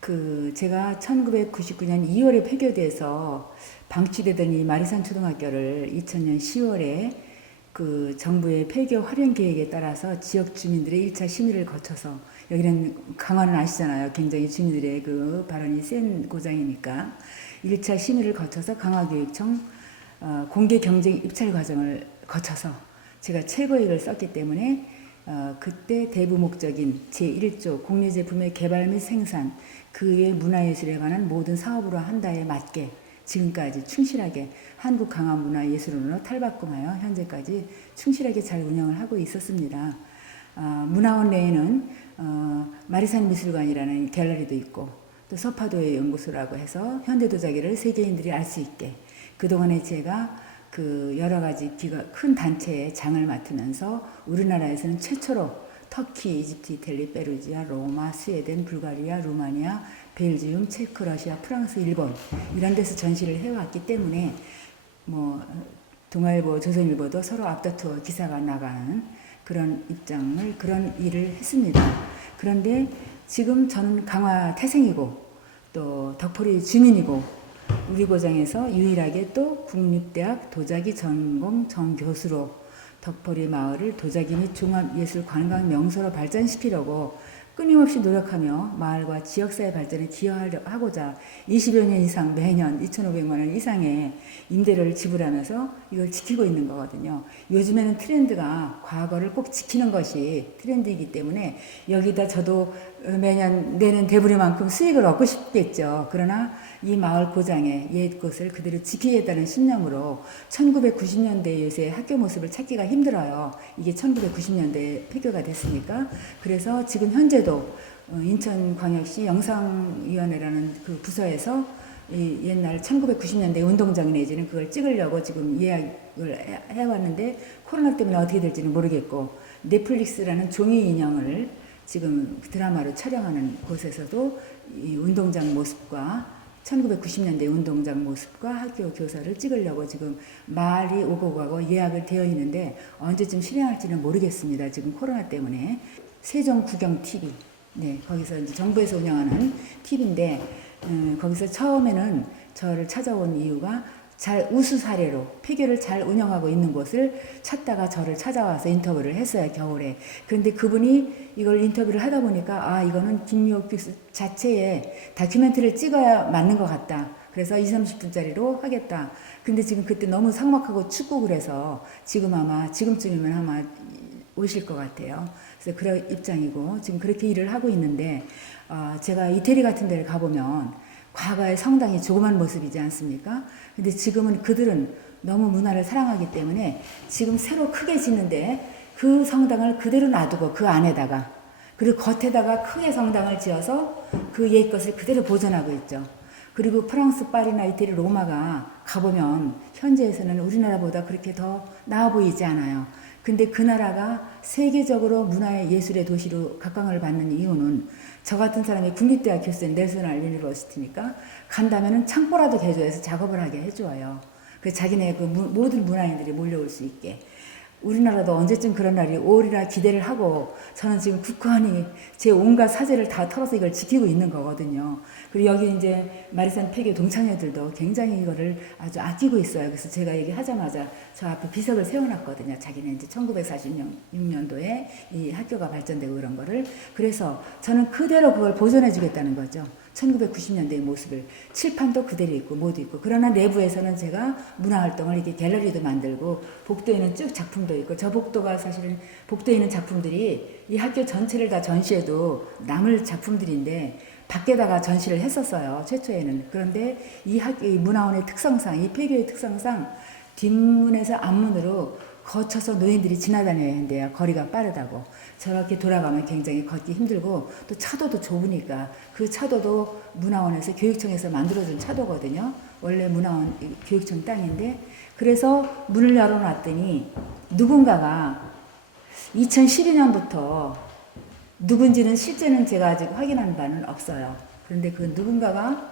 그 제가 1999년 2월에 폐교돼서 방치되던 이 마리산 초등학교를 2000년 10월에 그 정부의 폐교 활용 계획에 따라서 지역 주민들의 1차 심의를 거쳐서 여기는 강화는 아시잖아요. 굉장히 주민들의 그 발언이 센 고장이니까 1차 심의를 거쳐서 강화교육청 어, 공개 경쟁 입찰 과정을 거쳐서 제가 최고액을 썼기 때문에 어, 그때 대부 목적인 제1조 공유제품의 개발 및 생산 그외 문화예술에 관한 모든 사업으로 한다에 맞게 지금까지 충실하게 한국강화문화예술원으로 탈바꿈하여 현재까지 충실하게 잘 운영을 하고 있었습니다. 어, 문화원 내에는 어, 마리산 미술관이라는 갤러리도 있고 또 서파도의 연구소라고 해서 현대도자기를 세계인들이 알 수 있게 그동안에 제가 그 여러 가지 기가 큰 단체의 장을 맡으면서 우리나라에서는 최초로 터키, 이집트, 이탈리, 페루지아, 로마, 스웨덴, 불가리아, 루마니아, 벨지움, 체코, 러시아, 프랑스, 일본 이런 데서 전시를 해왔기 때문에 뭐 동아일보, 조선일보도 서로 앞다투어 기사가 나가는 그런 입장을 그런 일을 했습니다. 그런데 지금 저는 강화 태생이고 또 덕포리 주민이고 우리 고장에서 유일하게 또 국립대학 도자기 전공 정교수로 덕포리 마을을 도자기 및 종합예술 관광 명소로 발전시키려고 끊임없이 노력하며 마을과 지역사회 발전에 기여하고자 20여 년 이상 매년 2,500만 원 이상의 임대료를 지불하면서 이걸 지키고 있는 거거든요. 요즘에는 트렌드가 과거를 꼭 지키는 것이 트렌드이기 때문에 여기다 저도 매년 내는 대부리만큼 수익을 얻고 싶겠죠. 그러나 이 마을 고장의 옛 곳을 그대로 지키겠다는 신념으로 1990년대 요새 학교 모습을 찾기가 힘들어요. 이게 1990년대에 폐교가 됐으니까. 그래서 지금 현재도 어, 인천광역시 영상위원회라는 그 부서에서 이 옛날 1990년대 운동장 내지는 그걸 찍으려고 지금 예약을 해- 해왔는데 코로나 때문에 어떻게 될지는 모르겠고 넷플릭스라는 종이 인형을 지금 드라마로 촬영하는 곳에서도 이 운동장 모습과 1990년대 운동장 모습과 학교 교사를 찍으려고 지금 말이 오고 가고 예약을 되어 있는데 언제쯤 실행할지는 모르겠습니다. 지금 코로나 때문에 세종 구경 TV 네 거기서 이제 정부에서 운영하는 TV인데 음, 거기서 처음에는 저를 찾아온 이유가 잘 우수 사례로 폐교를 잘 운영하고 있는 곳을 찾다가 저를 찾아와서 인터뷰를 했어요 겨울에. 그런데 그분이 이걸 인터뷰를 하다 보니까 아 이거는 김유옥 교수 자체에 다큐멘터리를 찍어야 맞는 것 같다. 그래서 2, 30분짜리로 하겠다. 근데 지금 그때 너무 삭막하고 춥고 그래서 지금 아마 지금쯤이면 아마 오실 것 같아요. 그래서 그런 입장이고 지금 그렇게 일을 하고 있는데 어, 제가 이태리 같은 데를 가보면 과거의 성당이 조그만 모습이지 않습니까? 근데 지금은 그들은 너무 문화를 사랑하기 때문에 지금 새로 크게 짓는데 그 성당을 그대로 놔두고 그 안에다가 그리고 겉에다가 크게 성당을 지어서 그 옛 것을 그대로 보존하고 있죠. 그리고 프랑스 파리나 이태리 로마가 가보면 현재에서는 우리나라보다 그렇게 더 나아 보이지 않아요. 근데 그 나라가 세계적으로 문화의 예술의 도시로 각광을 받는 이유는 저 같은 사람이 국립대학 교수인 내셔널 유니버시티니까 간다면은 창고라도 개조해서 작업을 하게 해줘요. 그 자기네 그 무- 모든 문화인들이 몰려올 수 있게. 우리나라도 언제쯤 그런 날이 오리라 기대를 하고 저는 지금 굳건히 제 온갖 사재를 다 털어서 이걸 지키고 있는 거거든요. 그리고 여기 이제 마리산 폐교 동창회들도 굉장히 이거를 아주 아끼고 있어요. 그래서 제가 얘기하자마자 저 앞에 비석을 세워놨거든요. 자기는 이제 1946년도에 이 학교가 발전되고 그런 거를. 그래서 저는 그대로 그걸 보존해 주겠다는 거죠. 1990년대의 모습을 칠판도 그대로 있고 모두 있고 그러나 내부에서는 제가 문화 활동을 이렇게 갤러리도 만들고 복도에는 쭉 작품도 있고 저 복도가 사실은 복도에 있는 작품들이 이 학교 전체를 다 전시해도 남을 작품들인데 밖에다가 전시를 했었어요 최초에는 그런데 이 학교 이 문화원의 특성상 이 폐교의 특성상 뒷문에서 앞문으로 거쳐서 노인들이 지나다녀야 한대요. 거리가 빠르다고. 저렇게 돌아가면 굉장히 걷기 힘들고 또 차도도 좁으니까 그 차도도 문화원에서 교육청에서 만들어준 차도거든요. 원래 문화원 이 교육청 땅인데 그래서 문을 열어놨더니 누군가가 2012년부터 누군지는 실제는 제가 아직 확인한 바는 없어요. 그런데 그 누군가가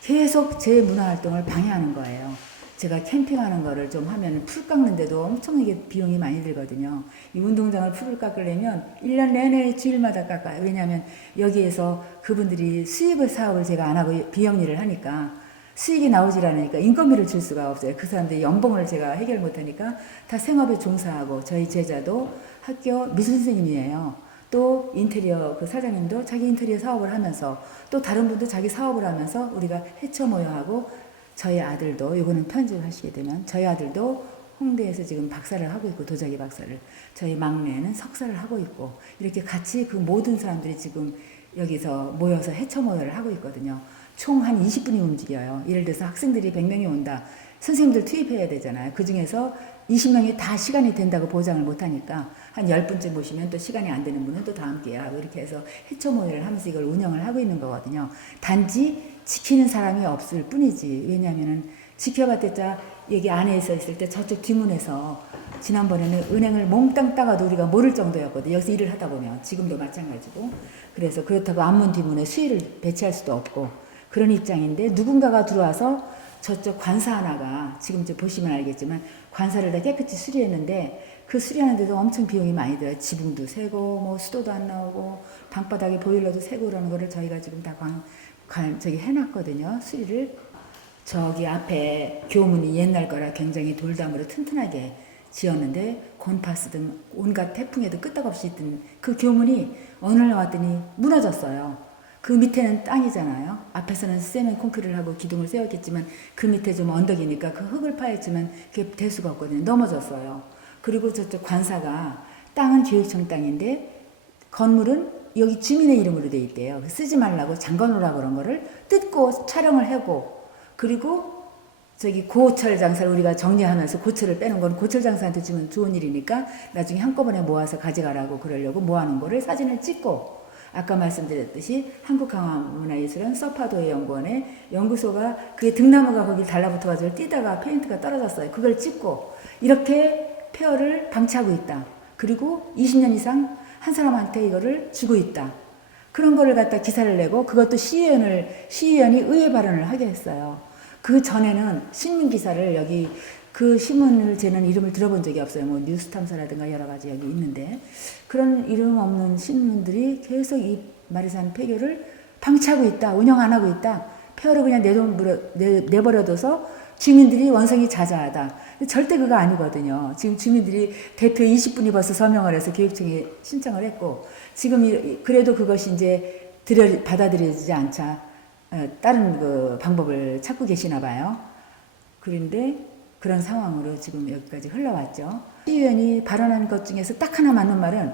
계속 제 문화 활동을 방해하는 거예요. 제가 캠핑하는 거를 좀 하면 풀 깎는데도 엄청나게 비용이 많이 들거든요. 이 운동장을 풀을 깎으려면 1년 내내 주일마다 깎아요. 왜냐하면 여기에서 그분들이 수입을 사업을 제가 안 하고 비영리를 하니까 수익이 나오질 않으니까 인건비를 줄 수가 없어요. 그 사람들 연봉을 제가 해결 못하니까 다 생업에 종사하고 저희 제자도 학교 미술 선생님이에요. 또 인테리어 그 사장님도 자기 인테리어 사업을 하면서 또 다른 분도 자기 사업을 하면서 우리가 해쳐 모여 하고 저희 아들도 이거는 편집을 하시게 되면 저희 아들도 홍대에서 지금 박사를 하고 있고 도자기 박사를 저희 막내는 석사를 하고 있고 이렇게 같이 그 모든 사람들이 지금 여기서 모여서 해쳐 모여를 하고 있거든요. 총 한 20분이 움직여요. 예를 들어서 학생들이 100명이 온다. 선생님들 투입해야 되잖아요. 그 중에서 20명이 다 시간이 된다고 보장을 못 하니까 한 10분쯤 모시면 또 시간이 안 되는 분은 또 다음 기회에 하고 이렇게 해서 해초 모여를 하면서 이걸 운영을 하고 있는 거거든요. 단지 지키는 사람이 없을 뿐이지. 왜냐면은 지켜봤자 여기 안에서 있을 때 저쪽 뒷문에서 지난번에는 은행을 몽땅 따가도 우리가 모를 정도였거든. 여기서 일을 하다 보면 지금도 마찬가지고. 그래서 그렇다고 앞문 뒷문에 수위를 배치할 수도 없고 그런 입장인데 누군가가 들어와서 저쪽 관사 하나가 지금 저 보시면 알겠지만 관사를 다 깨끗이 수리했는데 그 수리하는데도 엄청 비용이 많이 들어요. 지붕도 새고 뭐 수도도 안 나오고 방바닥에 보일러도 새고 그러는 거를 저희가 지금 다 관, 관 저기 해놨거든요. 수리를 저기 앞에 교문이 옛날 거라 굉장히 돌담으로 튼튼하게 지었는데 곤파스 등 온갖 태풍에도 끄떡없이 있던 그 교문이 어느 날 왔더니 무너졌어요. 그 밑에는 땅이잖아요. 앞에서는 세면 콘크리를 하고 기둥을 세웠겠지만 그 밑에 좀 언덕이니까 그 흙을 파였지만 그게 될 수가 없거든요. 넘어졌어요. 그리고 저쪽 관사가 땅은 교육청 땅인데 건물은 여기 주민의 이름으로 돼 있대요. 쓰지 말라고 잠궈놓으라고 그런 거를 뜯고 촬영을 하고 그리고 저기 고철 장사를 우리가 정리하면서 고철을 빼는 건 고철 장사한테 주면 좋은 일이니까 나중에 한꺼번에 모아서 가져가라고 그러려고 모아놓은 거를 사진을 찍고 아까 말씀드렸듯이 한국강화문화예술원 서파도의 연구원에 연구소가 그게 등나무가 거기 달라붙어가지고 뛰다가 페인트가 떨어졌어요. 그걸 찍고 이렇게 폐허를 방치하고 있다. 그리고 20년 이상 한 사람한테 이거를 주고 있다. 그런 거를 갖다 기사를 내고 그것도 시의원을 시의원이 의회 발언을 하게 했어요. 그 전에는 신문 기사를 여기 그 신문을 제는 이름을 들어본 적이 없어요. 뭐 뉴스탐사라든가 여러 가지 여기 있는데 그런 이름 없는 신문들이 계속 이 마리산 폐교를 방치하고 있다, 운영 안 하고 있다, 폐허를 그냥 내돈 내, 내버려둬서 주민들이 원성이 자자하다. 절대 그거 아니거든요. 지금 주민들이 대표 20분이 벌써 서명을 해서 교육청에 신청을 했고 지금 이- 그래도 그것이 이제 들여 받아들여지지 않자 어, 다른 그 방법을 찾고 계시나 봐요. 그런데 그런 상황으로 지금 여기까지 흘러왔죠. 시의원이 발언한 것 중에서 딱 하나 맞는 말은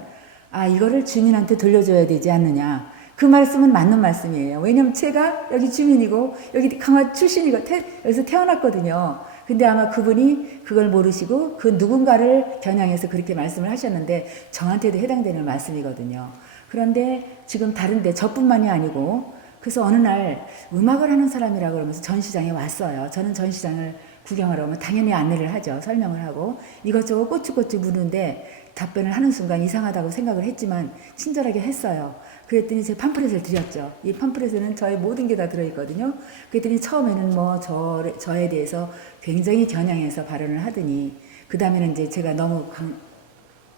아 이거를 주민한테 돌려줘야 되지 않느냐. 그 말씀은 맞는 말씀이에요. 왜냐면 제가 여기 주민이고 여기 강화 출신이고 태, 여기서 태어났거든요. 근데 아마 그분이 그걸 모르시고 그 누군가를 겨냥해서 그렇게 말씀을 하셨는데 저한테도 해당되는 말씀이거든요. 그런데 지금 다른데 저뿐만이 아니고 그래서 어느 날 음악을 하는 사람이라고 그러면서 전시장에 왔어요. 저는 전시장을 구경하러 오면 당연히 안내를 하죠. 설명을 하고 이것저것 꼬치꼬치 묻는데 답변을 하는 순간 이상하다고 생각을 했지만 친절하게 했어요. 그랬더니 제 팜프렛을 드렸죠. 이 팜프렛에는 저의 모든 게 다 들어있거든요. 그랬더니 처음에는 뭐 저, 저에 대해서 굉장히 겨냥해서 발언을 하더니 그 다음에는 이제 제가 너무 강,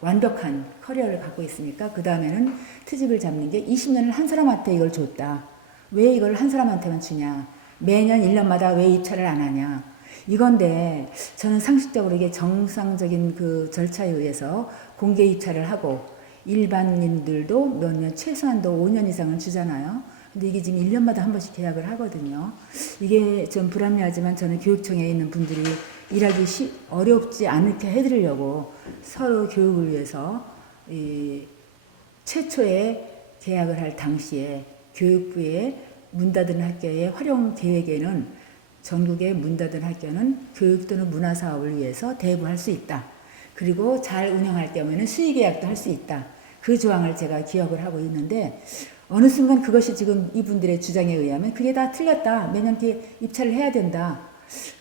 완벽한 커리어를 갖고 있으니까 그 다음에는 트집을 잡는 게 20년을 한 사람한테 이걸 줬다. 왜 이걸 한 사람한테만 주냐? 매년 1년마다 왜 입찰을 안 하냐? 이건데 저는 상식적으로 이게 정상적인 그 절차에 의해서 공개 입찰을 하고 일반인들도 몇 년 최소한도 5년 이상을 주잖아요. 근데 이게 지금 1년마다 한 번씩 계약을 하거든요. 이게 좀 불합리하지만 저는 교육청에 있는 분들이 일하기 쉬, 어렵지 않게 해드리려고 서로 교육을 위해서 이 최초의 계약을 할 당시에 교육부에 문 닫은 학교의 활용 계획에는 전국의 문 닫은 학교는 교육 또는 문화 사업을 위해서 대부할 수 있다. 그리고 잘 운영할 경우에는 수의 계약도 할 수 있다. 그 조항을 제가 기억을 하고 있는데 어느 순간 그것이 지금 이분들의 주장에 의하면 그게 다 틀렸다. 매년 뒤에 입찰을 해야 된다.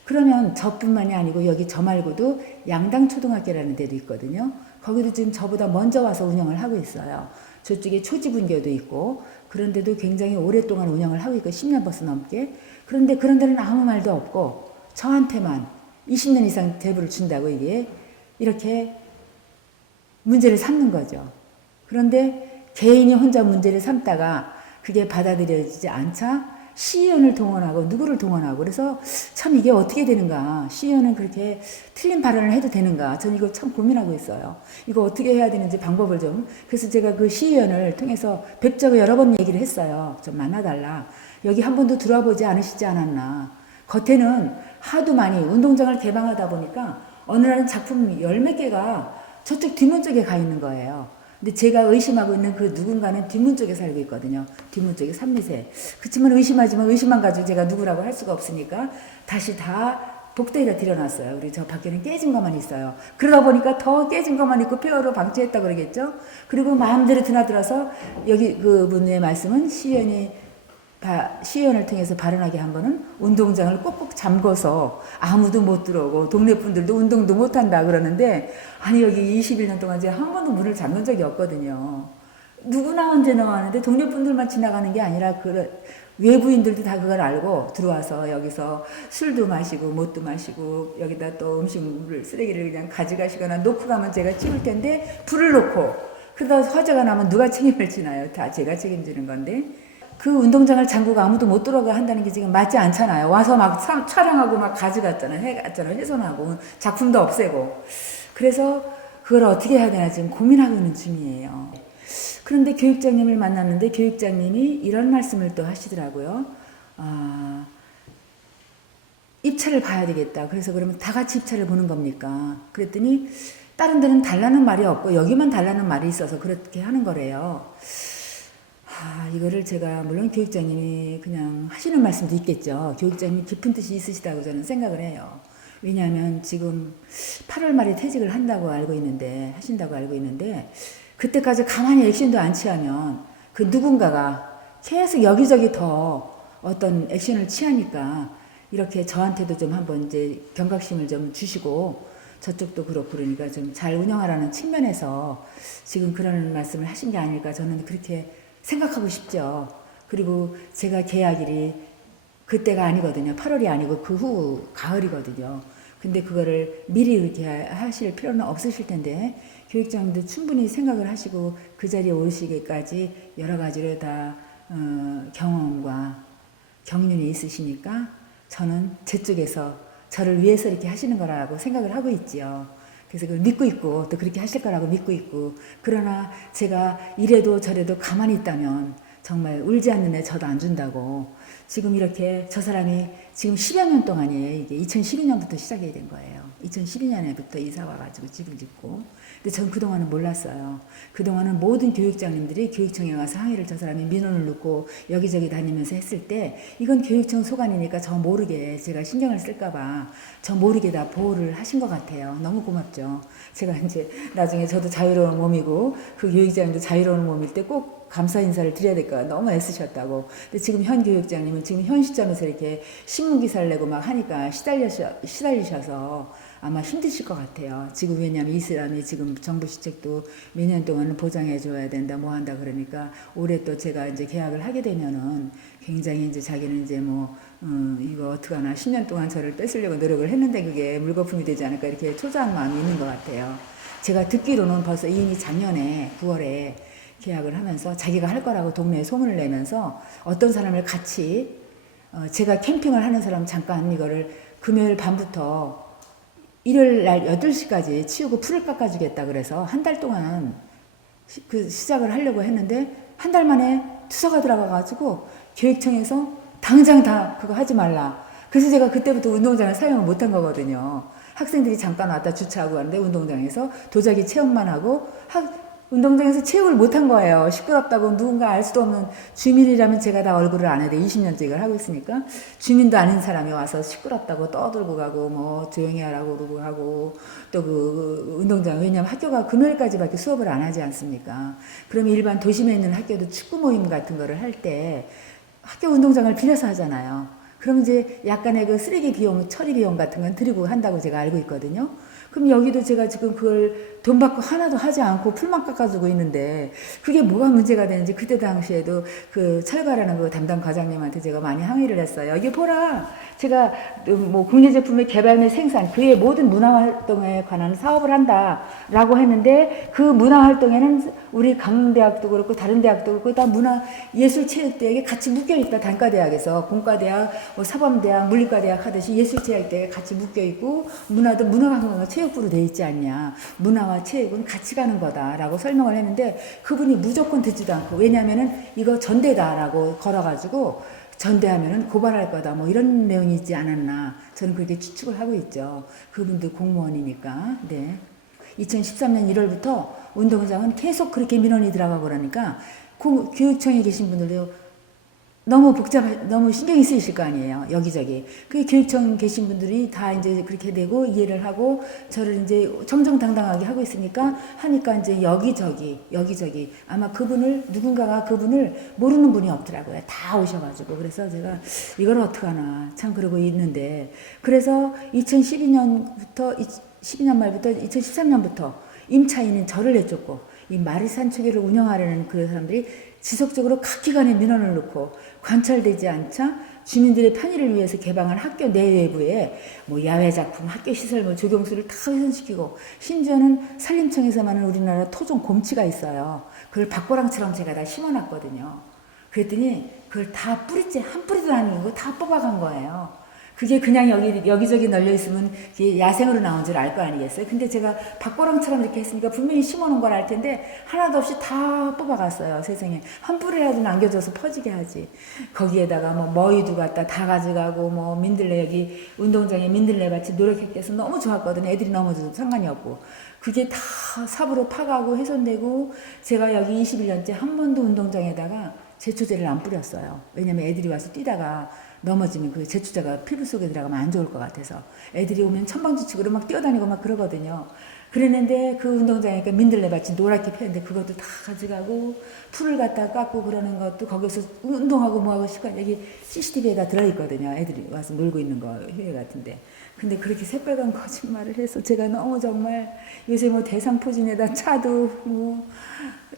그러면 저뿐만이 아니고 여기 저 말고도 양당 초등학교라는 데도 있거든요. 거기도 지금 저보다 먼저 와서 운영을 하고 있어요. 저쪽에 초지분교도 있고 그런데도 굉장히 오랫동안 운영을 하고 있고 10년 벌써 넘게. 그런데 그런 데는 아무 말도 없고 저한테만 20년 이상 대부를 준다고 이게 이렇게 문제를 삼는 거죠. 그런데 개인이 혼자 문제를 삼다가 그게 받아들여지지 않자 시의원을 동원하고 누구를 동원하고 그래서 참 이게 어떻게 되는가. 시의원은 그렇게 틀린 발언을 해도 되는가. 저는 이거 참 고민하고 있어요. 이거 어떻게 해야 되는지 방법을 좀. 그래서 제가 그 시의원을 통해서 뵙자고 여러 번 얘기를 했어요. 좀 만나달라 여기 한 번도 들어와 보지 않으시지 않았나 겉에는 하도 많이 운동장을 개방하다 보니까 어느 날은 작품 열 몇 개가 저쪽 뒷문 쪽에 가 있는 거예요. 근데 제가 의심하고 있는 그 누군가는 뒷문 쪽에 살고 있거든요. 뒷문 쪽에 삼리세. 그렇지만 의심하지만 의심만 가지고 제가 누구라고 할 수가 없으니까 다시 다 복대에다 들여놨어요. 우리 저 밖에는 깨진 것만 있어요. 그러다 보니까 더 깨진 것만 있고 폐허로 방치했다 그러겠죠. 그리고 마음대로 드나들어서 여기 그분의 말씀은 시연이 바- 시의원을 통해서 발언하게 한 거는 운동장을 꼭꼭 잠궈서 아무도 못 들어오고 동네 분들도 운동도 못 한다 그러는데 아니 여기 21년 동안 제가 한 번도 문을 잠근 적이 없거든요. 누구나 언제 나왔는데 동네 분들만 지나가는 게 아니라 그 외부인들도 다 그걸 알고 들어와서 여기서 술도 마시고 못도 마시고 여기다 또 음식물을 쓰레기를 그냥 가져가시거나 놓고 가면 제가 찍을 텐데 불을 놓고 그러다 화재가 나면 누가 책임을 지나요? 다 제가 책임지는 건데 그 운동장을 잠그고 아무도 못 들어가 한다는 게 지금 맞지 않잖아요. 와서 막 참- 촬영하고 막 가져갔잖아요. 해갔잖아요. 훼손하고 작품도 없애고. 그래서 그걸 어떻게 해야 되나 지금 고민하고 있는 중이에요. 그런데 교육장님을 만났는데 교육장님이 이런 말씀을 또 하시더라고요. 아, 입찰을 봐야 되겠다. 그래서 그러면 다 같이 입찰을 보는 겁니까? 그랬더니 다른 데는 달라는 말이 없고 여기만 달라는 말이 있어서 그렇게 하는 거래요. 아, 이거를 제가 물론 교육장님이 그냥 하시는 말씀도 있겠죠. 교육장님이 깊은 뜻이 있으시다고 저는 생각을 해요. 왜냐하면 지금 8월 말에 퇴직을 한다고 알고 있는데 하신다고 알고 있는데 그때까지 가만히 액션도 안 취하면 그 누군가가 계속 여기저기 더 어떤 액션을 취하니까 이렇게 저한테도 좀 한번 이제 경각심을 좀 주시고 저쪽도 그렇고 그러니까 좀 잘 운영하라는 측면에서 지금 그런 말씀을 하신 게 아닐까 저는 그렇게 생각하고 싶죠. 그리고 제가 계약일이 그때가 아니거든요. 8월이 아니고 그 후 가을이거든요. 근데 그거를 미리 이렇게 하실 필요는 없으실 텐데 교육장도 충분히 생각을 하시고 그 자리에 오시기까지 여러 가지로 다 어, 경험과 경륜이 있으시니까 저는 제 쪽에서 저를 위해서 이렇게 하시는 거라고 생각을 하고 있지요. 그래서 그걸 믿고 있고 또 그렇게 하실 거라고 믿고 있고. 그러나 제가 이래도 저래도 가만히 있다면 정말 울지 않는 애 저도 안 준다고. 지금 이렇게 저 사람이 지금 10여 년 동안이에요. 이게 2012년부터 시작이 된 거예요. 2012년에부터 이사 와가지고 집을 짓고. 근데 전 그동안은 몰랐어요. 그동안은 모든 교육장님들이 교육청에 가서 항의를 저 사람이 민원을 넣고 여기저기 다니면서 했을 때 이건 교육청 소관이니까 저 모르게 제가 신경을 쓸까봐 저 모르게 다 보호를 하신 것 같아요. 너무 고맙죠. 제가 이제 나중에 저도 자유로운 몸이고 그 교육장님도 자유로운 몸일 때 꼭 감사 인사를 드려야 될까 너무 애쓰셨다고. 근데 지금 현 교육장님은 지금 현 시점에서 이렇게 신문 기사를 내고 막 하니까 시달려서 시달리셔서 아마 힘드실 것 같아요. 지금 왜냐하면 이 사람이 지금 정부 시책도 몇 년 동안은 보장해 줘야 된다, 뭐 한다 그러니까 올해 또 제가 이제 계약을 하게 되면은 굉장히 이제 자기는 이제 뭐 음, 이거 어떡하나 10년 동안 저를 뺏으려고 노력을 했는데 그게 물거품이 되지 않을까 이렇게 초조한 마음이 있는 것 같아요. 제가 듣기로는 벌써 이인이 작년에 9월에 계약을 하면서 자기가 할 거라고 동네에 소문을 내면서 어떤 사람을 같이 어, 제가 캠핑을 하는 사람 잠깐 이거를 금요일 밤부터 일요일 날 8시까지 치우고 풀을 깎아주겠다 그래서 한 달 동안 시- 그 시작을 하려고 했는데 한 달 만에 투서가 들어가가지고 교육청에서 당장 다 그거 하지 말라. 그래서 제가 그때부터 운동장을 사용을 못한 거거든요. 학생들이 잠깐 왔다 주차하고 가는데 운동장에서 도자기 체험만 하고 학, 운동장에서 체육을 못한 거예요. 시끄럽다고 누군가 알 수도 없는 주민이라면 제가 다 얼굴을 안 해도 20년째 이걸 하고 있으니까 주민도 아닌 사람이 와서 시끄럽다고 떠들고 가고 뭐 조용히 하라고 그러고 하고 또 그 운동장 왜냐면 학교가 금요일까지밖에 수업을 안 하지 않습니까? 그러면 일반 도심에 있는 학교도 축구 모임 같은 거를 할 때 학교 운동장을 빌려서 하잖아요. 그럼 이제 약간의 그 쓰레기 비용, 처리 비용 같은 건 드리고 한다고 제가 알고 있거든요. 그럼 여기도 제가 지금 그걸 돈 받고 하나도 하지 않고 풀만 깎아주고 있는데 그게 뭐가 문제가 되는지 그때 당시에도 그 철가라는 그 담당 과장님한테 제가 많이 항의를 했어요. 이게 보라. 제가 뭐 국내 제품의 개발 및 생산 그의 모든 문화 활동에 관한 사업을 한다라고 했는데 그 문화 활동에는 우리 강대학도 그렇고 다른 대학도 그렇고 다 문화 예술 체육대학에 같이 묶여 있다 단과대학에서 공과대학 뭐 사범대학 물리과대학 하듯이 예술체육대학에 같이 묶여 있고 문화도 문화관광과 체육부로 돼 있지 않냐. 문화와 체육은 같이 가는 거다라고 설명을 했는데 그분이 무조건 듣지도 않고 왜냐하면은 이거 전대다라고 걸어가지고 전대하면은 고발할 거다 뭐 이런 내용이 있지 않았나. 저는 그렇게 추측을 하고 있죠. 그분도 공무원이니까. 네. 2013년 1월부터 운동장은 계속 그렇게 민원이 들어가고 그러니까 고- 교육청에 계신 분들도 너무 복잡, 너무 신경이 쓰이실 거 아니에요. 여기저기. 그 교육청 계신 분들이 다 이제 그렇게 되고 이해를 하고 저를 이제 정정당당하게 하고 있으니까 하니까 이제 여기저기, 여기저기. 아마 그분을, 누군가가 그분을 모르는 분이 없더라고요. 다 오셔가지고. 그래서 제가 이걸 어떡하나. 참 그러고 있는데. 그래서 2012년부터, 12년 말부터 2013년부터 임차인은 저를 내쫓고 이 마리산 초계를 운영하려는 그 사람들이 지속적으로 각 기관에 민원을 넣고 관찰되지 않자 주민들의 편의를 위해서 개방한 학교 내외부에 뭐 야외 작품, 학교 시설, 뭐 조경수를 다 훼손시키고 심지어는 산림청에서만은 우리나라 토종 곰치가 있어요. 그걸 박고랑처럼 제가 다 심어놨거든요. 그랬더니 그걸 다 뿌리째 한 뿌리도 아니고 다 뽑아간 거예요. 그게 그냥 여기 여기저기 널려 있으면 이게 야생으로 나온 줄 알 거 아니겠어요? 근데 제가 박고랑처럼 이렇게 했으니까 분명히 심어놓은 걸 알 텐데 하나도 없이 다 뽑아갔어요. 세상에 한 뿌리라도 남겨줘서 퍼지게 하지. 거기에다가 뭐 머위도 갖다 다 가져가고 뭐 민들레 여기 운동장에 민들레 밭이 해서 너무 좋았거든요. 애들이 넘어져도 상관이 없고. 그게 다 삽으로 파가고 훼손되고 제가 여기 21년째 한 번도 운동장에다가 제초제를 안 뿌렸어요. 왜냐면 애들이 와서 뛰다가 넘어지면 그 제초제가 피부 속에 들어가면 안 좋을 것 같아서 애들이 오면 천방지축으로 막 뛰어다니고 막 그러거든요. 그랬는데 그 운동장에 그 민들레 밭이 노랗게 폈는데 그것도 다 가져가고 풀을 갖다 깎고 그러는 것도 거기서 운동하고 뭐하고 시간 여기 CCTV에다 들어있거든요. 애들이 와서 놀고 있는 거 휴게 같은데. 근데 그렇게 새빨간 거짓말을 해서 제가 너무 정말 요새 뭐 대상포진에다 차도 뭐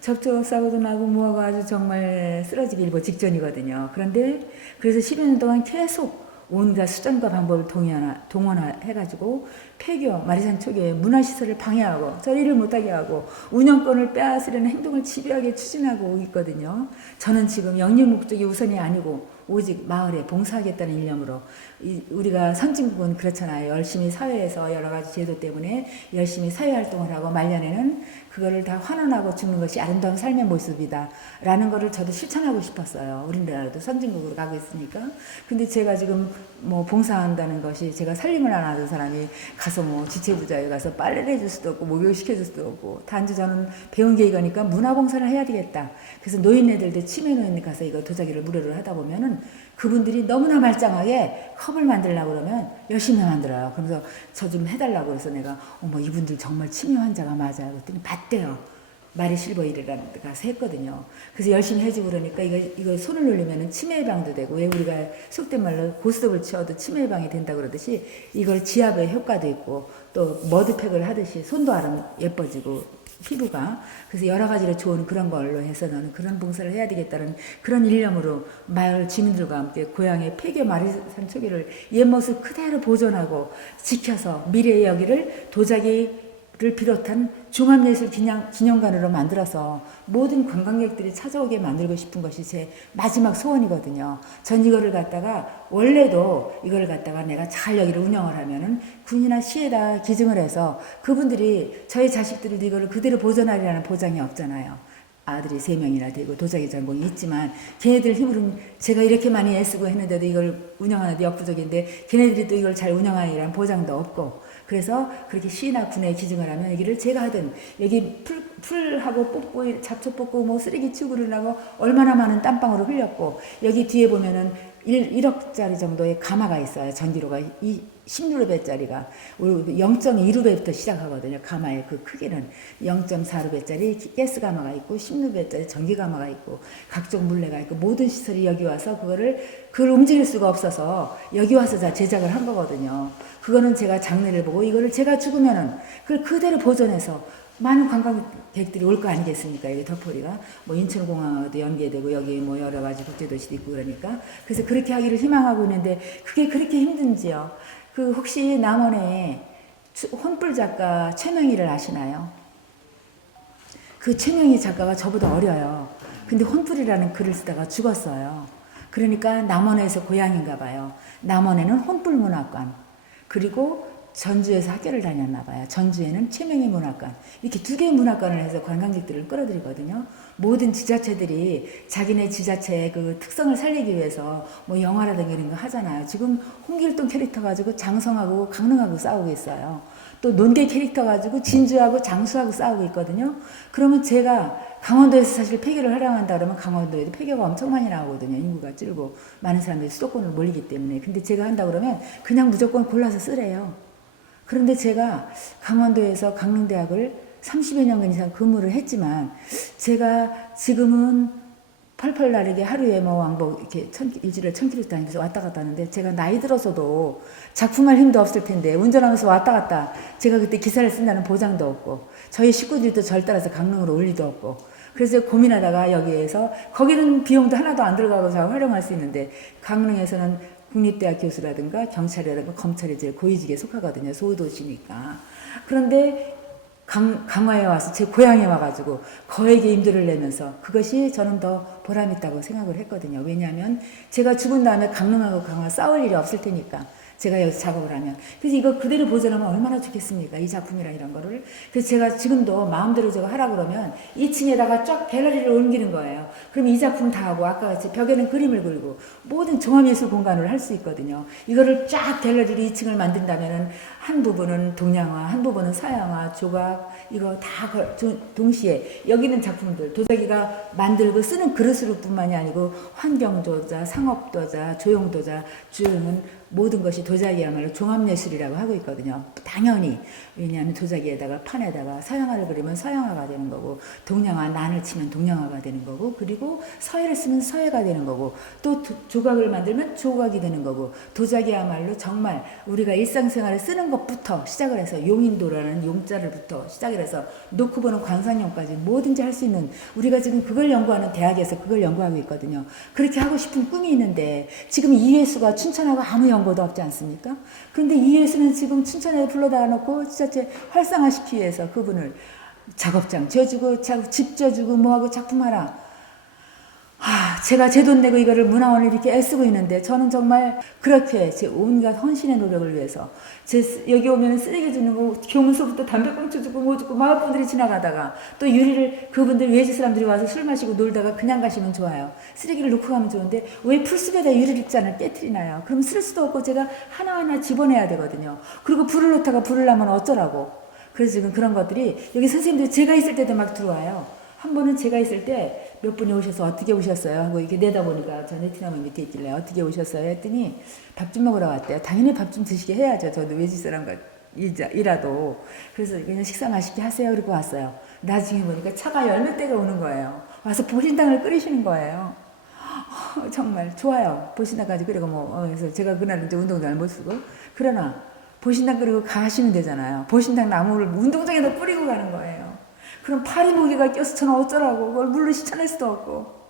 접촉사고도 나고 뭐하고 아주 정말 쓰러지기 일보 직전이거든요. 그런데 그래서 10여 년 동안 계속 온갖 수단과 방법을 동원하, 동원해가지고 폐교, 마리산 초교의 문화시설을 방해하고 저리를 못하게 하고 운영권을 빼앗으려는 행동을 집요하게 추진하고 있거든요. 저는 지금 영유 목적이 우선이 아니고 오직 마을에 봉사하겠다는 일념으로 이- 우리가 선진국은 그렇잖아요. 열심히 사회에서 여러 가지 제도 때문에 열심히 사회 활동을 하고 말년에는 그거를 다 환원하고 죽는 것이 아름다운 삶의 모습이다. 라는 거를 저도 실천하고 싶었어요. 우리나라도 선진국으로 가고 있으니까. 근데 제가 지금 뭐 봉사한다는 것이 제가 살림을 안 하던 사람이 가서 뭐 지체부자에 가서 빨래를 해줄 수도 없고 목욕 시켜줄 수도 없고 단지 저는 배운 게 이거니까 문화봉사를 해야 되겠다. 그래서 노인네들도 치매 노인 가서 이거 도자기를 무료로 하다 보면은 그분들이 너무나 말짱하게 컵을 만들려고 그러면 열심히 만들어요. 그래서 저 좀 해달라고 해서 내가 어머 이분들 정말 치매 환자가 맞아. 그랬더니 맞대요. 마리 실버 일이라는 데 가서 했거든요. 그래서 열심히 해주고 그러니까 이거, 이거 손을 올리면 치매 예방도 되고 왜 우리가 속된 말로 고스톱을 치워도 치매 예방이 된다 그러듯이 이걸 지압의 효과도 있고 또 머드팩을 하듯이 손도 아름 예뻐지고 피부가. 그래서 여러 가지로 좋은 그런 걸로 해서 나는 그런 봉사를 해야 되겠다는 그런 일념으로 마을 주민들과 함께 고향의 폐교 마리산 초기를 옛 모습 그대로 보존하고 지켜서 미래의 여기를 도자기를 비롯한 종합예술 기념, 기념관으로 만들어서 모든 관광객들이 찾아오게 만들고 싶은 것이 제 마지막 소원이거든요. 전 이거를 갖다가 원래도 이거를 갖다가 내가 잘 여기를 운영을 하면은 군이나 시에다 기증을 해서 그분들이 저희 자식들을 이거를 그대로 보존하리라는 보장이 없잖아요. 아들이 세 명이나 되고 도자기 전공이 있지만 걔네들 힘으로는 제가 이렇게 많이 애쓰고 했는데도 이걸 운영하는데 역부족인데 걔네들이 또 이걸 잘 운영하리라는 보장도 없고 그래서 그렇게 시나 군에 기증을 하면 여기를 제가 하든 여기 풀, 풀하고 뽑고 잡초 뽑고 뭐 쓰레기 치우고 그러려고 얼마나 많은 땀방울을 흘렸고 여기 뒤에 보면은 1, 1억짜리 정도의 가마가 있어요. 전기로가 이 16루베짜리가 0.2루베부터 시작하거든요. 가마의 그 크기는 0.4루베짜리 가스 가마가 있고 10루베짜리 전기 가마가 있고 각종 물레가 있고 모든 시설이 여기 와서 그거를 그걸 움직일 수가 없어서 여기 와서 다 제작을 한 거거든요. 그거는 제가 장례를 보고 이거를 제가 죽으면은 그걸 그대로 보존해서 많은 관광객들이 올 거 아니겠습니까? 여기 덕포리가 뭐 인천공항하고도 연계되고 여기 뭐 여러 가지 국제도시도 있고 그러니까 그래서 그렇게 하기를 희망하고 있는데 그게 그렇게 힘든지요. 그 혹시 남원에 추- 혼불 작가 최명희를 아시나요? 그 최명희 작가가 저보다 어려요. 근데 혼불이라는 글을 쓰다가 죽었어요. 그러니까 남원에서 고향인가 봐요. 남원에는 혼불 문학관. 그리고 전주에서 학교를 다녔나 봐요. 전주에는 최명희 문학관. 이렇게 두 개의 문학관을 해서 관광객들을 끌어들이거든요. 모든 지자체들이 자기네 지자체의 그 특성을 살리기 위해서 뭐 영화라든가 이런 거 하잖아요. 지금 홍길동 캐릭터 가지고 장성하고 강릉하고 싸우고 있어요. 또 논개 캐릭터 가지고 진주하고 장수하고 싸우고 있거든요. 그러면 제가 강원도에서 사실 폐교를 활용한다 그러면 강원도에도 폐교가 엄청 많이 나오거든요. 인구가 줄고 많은 사람들이 수도권으로 몰리기 때문에. 근데 제가 한다 그러면 그냥 무조건 골라서 쓰래요. 그런데 제가 강원도에서 강릉대학을 30여 년간 이상 근무를 했지만 제가 지금은 펄펄 나르게 하루에 뭐 왕복 이렇게 천, 일주일에 천 킬로 다니면서 왔다 갔다 하는데 제가 나이 들어서도 작품할 힘도 없을 텐데 운전하면서 왔다 갔다. 제가 그때 기사를 쓴다는 보장도 없고 저희 식구들도 절 따라서 강릉으로 올 리도 없고 그래서 고민하다가 여기에서 거기는 비용도 하나도 안 들어가고 잘 활용할 수 있는데 강릉에서는 국립대학 교수라든가 경찰이라든가 검찰이 제일 고위직에 속하거든요 소도시니까 그런데 강, 강화에 와서 제 고향에 와가지고 거액의 임대를 내면서 그것이 저는 더 보람있다고 생각을 했거든요. 왜냐하면 제가 죽은 다음에 강릉하고 강화 싸울 일이 없을 테니까 제가 여기서 작업을 하면. 그래서 이거 그대로 보존하면 얼마나 좋겠습니까? 이 작품이랑 이런 거를. 그래서 제가 지금도 마음대로 제가 하라 그러면 2층에다가 쫙 갤러리를 옮기는 거예요. 그럼 이 작품 다 하고 아까 같이 벽에는 그림을 그리고 모든 종합예술 공간을 할 수 있거든요. 이거를 쫙 갤러리를 2층을 만든다면은 한 부분은 동양화 한 부분은 서양화 조각 이거 다 동시에 여기 있는 작품들. 도자기가 만들고 쓰는 그릇으로 뿐만이 아니고 환경도자 상업도자 조형도자 주영은 모든 것이 도자기야말로 종합예술이라고 하고 있거든요. 당연히 왜냐하면 도자기에다가 판에다가 서양화를 그리면 서양화가 되는 거고 동양화 난을 치면 동양화가 되는 거고 그리고 서예를 쓰면 서예가 되는 거고 또 도- 조각을 만들면 조각이 되는 거고 도자기야말로 정말 우리가 일상생활에 쓰는 것부터 시작을 해서 용인도라는 용자를부터 시작을 해서 놓고 보는 관상용까지 뭐든지 할 수 있는 우리가 지금 그걸 연구하는 대학에서 그걸 연구하고 있거든요. 그렇게 하고 싶은 꿈이 있는데 지금 이회수가 춘천하고 아무 연 고도 없지 않습니까? 그런데 이회수는 지금 춘천에 불러다 놓고 지자체 활성화시키기 위해서 그분을 작업장 자- 집 지어주고 뭐하고 작품 하라. 아, 제가 제 돈 내고 이거를 문화원을 이렇게 애쓰고 있는데 저는 정말 그렇게 제 온갖 헌신의 노력을 위해서 제 쓰- 여기 오면 쓰레기 주는 거 교문서부터 담배꽁초 주고 뭐 주고 마을 분들이 지나가다가 또 유리를 그분들 외지 사람들이 와서 술 마시고 놀다가 그냥 가시면 좋아요. 쓰레기를 놓고 가면 좋은데 왜 풀숲에다 유리잔을 깨뜨리나요? 그럼 쓸 수도 없고 제가 하나하나 집어내야 되거든요. 그리고 불을 놓다가 불을 나면 어쩌라고. 그래서 지금 그런 것들이 여기 선생님들 제가 있을 때도 막 들어와요. 한 번은 제가 있을 때 몇 분이 오셔서 어떻게 오셨어요? 하고 이렇게 내다보니까 저 네티나무 밑에 있길래 어떻게 오셨어요? 했더니 밥 좀 먹으러 왔대요. 당연히 밥 좀 드시게 해야죠. 저도 외지 이자- 이라도. 그래서 그냥 식사 맛있게 하세요. 그러고 왔어요. 나중에 보니까 차가 열 몇 대가 오는 거예요. 와서 보신탕을 끓이시는 거예요. 어, 정말 좋아요. 보신탕 까지 끓이고 뭐 어, 그래서 제가 그날 이제 운동 잘못 쓰고 그러나 보신탕 끓이고 가시면 되잖아요. 보신탕 나무를 운동장에다 뿌리고 가는 거예요. 그럼 파리 모기가 껴서 저는 어쩌라고 그걸 물로 씻어낼 수도 없고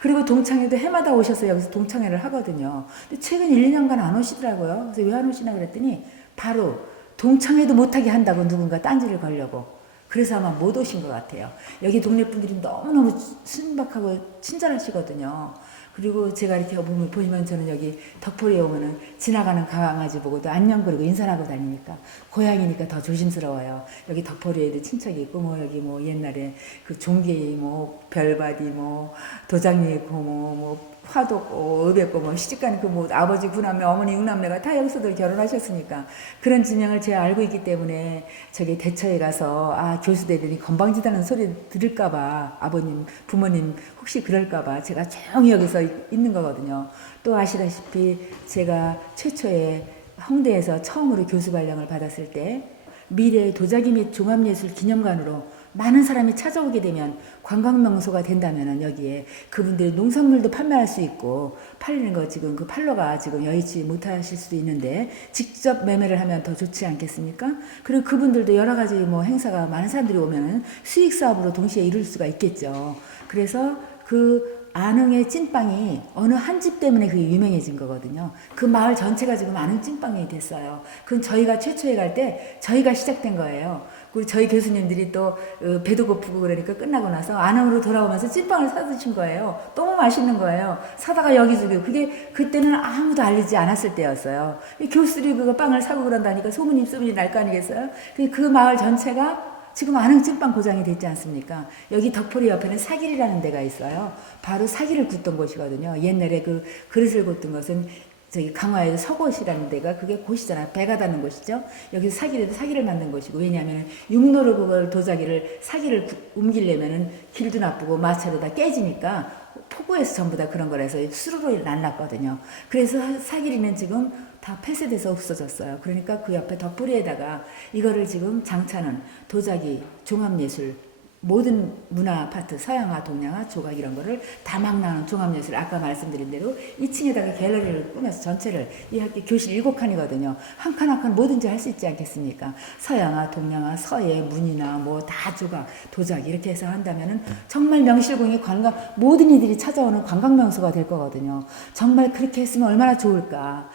그리고 동창회도 해마다 오셔서 여기서 동창회를 하거든요. 근데 최근 1, 2년간 안 오시더라고요. 그래서 왜 안 오시나 그랬더니 바로 동창회도 못하게 한다고 누군가 딴지를 걸려고 그래서 아마 못 오신 것 같아요. 여기 동네 분들이 너무너무 순박하고 친절하시거든요. 그리고 제가 이렇게 보면, 보시면 저는 여기 덕포리에 오면은 지나가는 강아지 보고도 안녕 그리고 인사하고 다니니까 고향이니까 더 조심스러워요. 여기 덕포리에도 친척이 있고 뭐 여기 뭐 옛날에 그 종계이 뭐 별바디 뭐 도장이 있고 뭐, 뭐 화도고 의배고 뭐 시집가는 그뭐 아버지 구남매 어머니 육남매가 다 여기서들 결혼하셨으니까 그런 진영을 제가 알고 있기 때문에 저기 대처에 가서 아 교수들이 건방지다는 소리 들을까봐 아버님 부모님 혹시 그럴까봐 제가 조용히 여기서 있는 거거든요. 또 아시다시피 제가 최초에 홍대에서 처음으로 교수 발령을 받았을 때 미래 도자기 및 종합예술 기념관으로 많은 사람이 찾아오게 되면 관광 명소가 된다면은 여기에 그분들이 농산물도 판매할 수 있고 팔리는 거 지금 그 팔로가 지금 여의치 못하실 수도 있는데 직접 매매를 하면 더 좋지 않겠습니까? 그리고 그분들도 여러 가지 뭐 행사가 많은 사람들이 오면은 수익 사업으로 동시에 이룰 수가 있겠죠. 그래서 그 안흥의 찐빵이 어느 한 집 때문에 그게 유명해진 거거든요. 그 마을 전체가 지금 안흥 찐빵이 됐어요. 그건 저희가 최초에 갈 때 저희가 시작된 거예요. 그리고 저희 교수님들이 또 어, 배도 고프고 그러니까 끝나고 나서 안흥으로 돌아오면서 찐빵을 사드신 거예요. 너무 맛있는 거예요. 사다가 여기저기 그게 그때는 아무도 알리지 않았을 때였어요. 이 교수들이 그거 빵을 사고 그런다니까 소문이 소문이 날 거 아니겠어요? 그- 그 마을 전체가 지금 안흥 찐빵 고장이 됐지 않습니까? 여기 덕포리 옆에는 사길이라는 데가 있어요. 바로 사기를 굽던 곳이거든요. 옛날에 그 그릇을 굽던 것은 저기 강화에도 서곳이라는 데가 그게 곳이잖아. 배가 닿는 곳이죠. 여기서 사기를 사기를 만든 곳이고 왜냐하면 육로로 그걸 도자기를 사기를 구- 옮기려면은 길도 나쁘고 마차도 다 깨지니까 포구에서 전부 다 그런 거라서 수로로 날랐거든요. 그래서 사기리는 지금 다 폐쇄돼서 없어졌어요. 그러니까 그 옆에 덧뿌리에다가 이거를 지금 장차는 도자기, 종합예술, 모든 문화 아파트, 서양화, 동양화, 조각 이런 거를 다 막 나눈 종합예술 아까 말씀드린 대로 2층에다가 갤러리를 꾸며서 전체를 이 학교 교실 일곱 칸이거든요. 한 칸 한 칸 뭐든지 할 수 있지 않겠습니까? 서양화, 동양화, 서예, 문이나 뭐 다 조각, 도자기 이렇게 해서 한다면은 정말 명실공히 관광 모든 이들이 찾아오는 관광 명소가 될 거거든요. 정말 그렇게 했으면 얼마나 좋을까.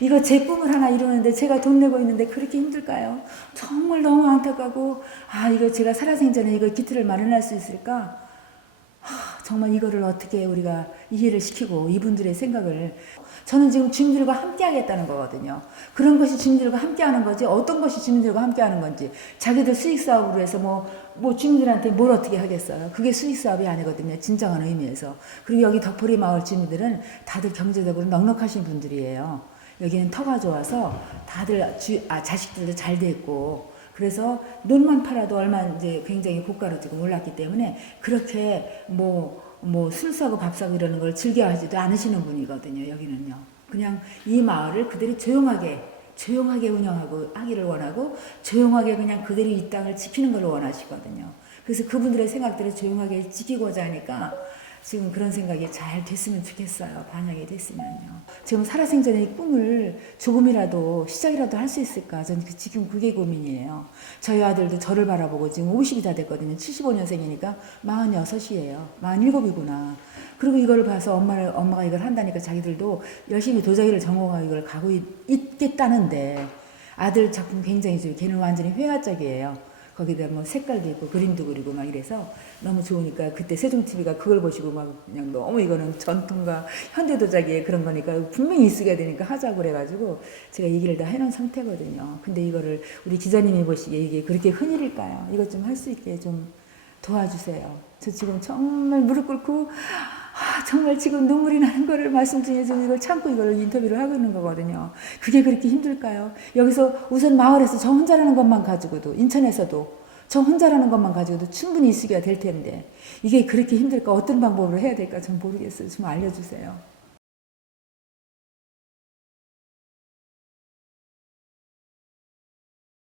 이거 제 꿈을 하나 이루는데 제가 돈 내고 있는데 그렇게 힘들까요? 정말 너무 안타깝고 아 이거 제가 살아생전에 이거 기틀을 마련할 수 있을까? 하, 정말 이거를 어떻게 우리가 이해를 시키고 이분들의 생각을 저는 지금 주민들과 함께 하겠다는 거거든요. 그런 것이 주민들과 함께 하는 거지 어떤 것이 주민들과 함께 하는 건지 자기들 수익 사업으로 해서 뭐, 뭐 주민들한테 뭘 어떻게 하겠어요. 그게 수익 사업이 아니거든요. 진정한 의미에서. 그리고 여기 덕포리 마을 주민들은 다들 경제적으로 넉넉하신 분들이에요. 여기는 터가 좋아서 다들 주, 아, 자식들도 잘 됐고 그래서 논만 팔아도 얼마 이제 굉장히 고가로 지금 올랐기 때문에 그렇게 뭐 뭐 술 사고 밥 사고 이러는 걸 즐겨하지도 않으시는 분이거든요. 여기는요. 그냥 이 마을을 그대로 조용하게 조용하게 운영하고 하기를 원하고 조용하게 그냥 그대로 이 땅을 지키는 걸 원하시거든요. 그래서 그분들의 생각들을 조용하게 지키고자 하니까 지금 그런 생각이 잘 됐으면 좋겠어요. 반영이 됐으면요. 지금 살아생전의 이 꿈을 조금이라도 시작이라도 할 수 있을까? 전 그- 지금 그게 고민이에요. 저희 아들도 저를 바라보고 지금 50이 다 됐거든요. 75년생이니까 46이에요. 47이구나. 그리고 이걸 봐서 엄마를, 엄마가 이걸 한다니까 자기들도 열심히 도자기를 전공하고 이걸 가고 있, 있겠다는데 아들 작품 굉장히 좋아요. 걔는 완전히 회화적이에요. 거기다 뭐 색깔도 있고 그림도 그리고 막 이래서 너무 좋으니까 그때 세종 TV가 그걸 보시고 막 그냥 너무 이거는 전통과 현대 도자기의 그런 거니까 분명히 있어야 되니까 하자고 그래가지고 제가 얘기를 다 해놓은 상태거든요. 근데 이거를 우리 기자님이 보시기에 이게 그렇게 흔일일까요? 이것 좀 할 수 있게 좀 도와주세요. 저 지금 정말 무릎 꿇고 아, 정말 지금 눈물이 나는 거를 말씀 중에 좀 이걸 참고 이걸 인터뷰를 하고 있는 거거든요. 그게 그렇게 힘들까요? 여기서 우선 마을에서 저 혼자라는 것만 가지고도 인천에서도 저 혼자라는 것만 가지고도 충분히 있으기가 될 텐데 이게 그렇게 힘들까 어떤 방법으로 해야 될까 좀 모르겠어요. 좀 알려주세요.